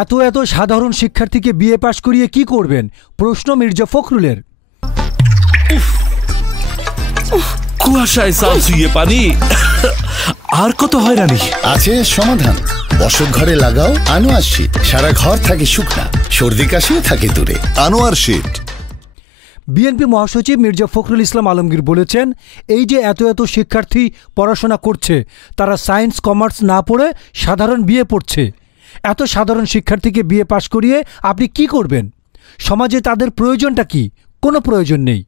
এত এত সাধারণ শিক্ষার্থীকে বিএ পাশ করিয়ে কি করবেন, প্রশ্ন মির্জা ফখরুলের। কুয়াশায় সালসুইয়ে পানি আর কত হয়রানি আছে সমাধান। বসত ঘরে লাগাও আনোয়ার শীট, সারা ঘর থাকে শুকনা, সর্দি কাশিও থাকে দূরে। আনোয়ার শীট। বিএনপি মহাসচিব মির্জা ফখরুল ইসলাম আলমগীর বলেছেন, এই যে এত এত শিক্ষার্থী পড়াশোনা করছে, তারা সায়েন্স কমার্স না পড়ে সাধারণ বিএ পড়ছে। এত সাধারণ শিক্ষার্থীকে বিএ পাশ করিয়ে আপনি কি করবেন? সমাজে তাদের প্রয়োজনটা কি? কোনো প্রয়োজন নেই।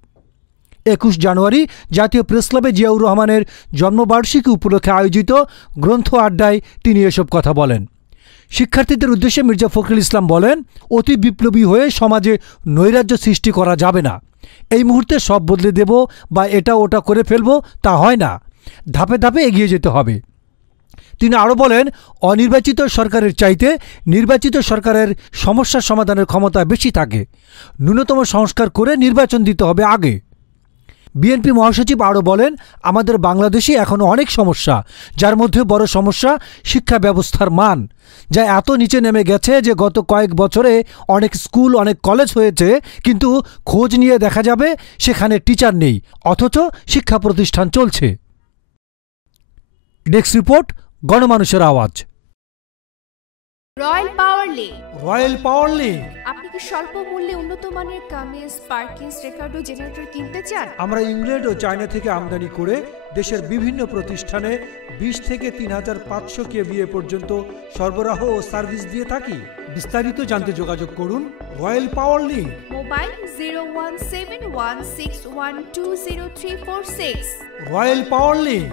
21 জানুয়ারি জাতীয় প্রেসক্লাবে জিয়াউর রহমানের জন্মবার্ষিকী উপলক্ষে আয়োজিত গ্রন্থ আড্ডায় তিনি এসব কথা বলেন। শিক্ষার্থীদের উদ্দেশ্যে মির্জা ফখরুল ইসলাম বলেন, অতি বিপ্লবী হয়ে সমাজে নৈরাজ্য সৃষ্টি করা যাবে না। এই মুহূর্তে সব বদলে দেব বা এটা ওটা করে ফেলব, তা হয় না। ধাপে ধাপে এগিয়ে যেতে হবে। তিনি আরও বলেন, অনির্বাচিত সরকারের চাইতে নির্বাচিত সরকারের সমস্যার সমাধানের ক্ষমতা বেশি থাকে। ন্যূনতম সংস্কার করে নির্বাচন দিতে হবে আগে। বিএনপি মহাসচিব আরও বলেন, আমাদের বাংলাদেশে এখনও অনেক সমস্যা, যার মধ্যে বড় সমস্যা শিক্ষা ব্যবস্থার মান, যা এত নিচে নেমে গেছে যে গত কয়েক বছরে অনেক স্কুল অনেক কলেজ হয়েছে, কিন্তু খোঁজ নিয়ে দেখা যাবে সেখানে টিচার নেই, অথচ শিক্ষা প্রতিষ্ঠান চলছে। ডেস্ক রিপোর্ট, গণমানুষের আওয়াজ। রয়্যাল পাওয়ার লিঙ্ক। রয়্যাল পাওয়ার লিঙ্ক। আপনি কি স্বল্প মূল্যে উন্নত মানের কামিজ, পার্কিংস, রেকর্ডো জেনারেটর কিনতে চান? আমরা ইংল্যান্ড ও চায়না থেকে আমদানি করে দেশের বিভিন্ন প্রতিষ্ঠানে 20 থেকে 3500 কেভিএ পর্যন্ত সরবরাহ ও সার্ভিস দিয়ে থাকি। বিস্তারিত জানতে যোগাযোগ করুন রয়্যাল পাওয়ার লিঙ্ক। মোবাইল 017161203646। রয়্যাল পাওয়ার লিঙ্ক।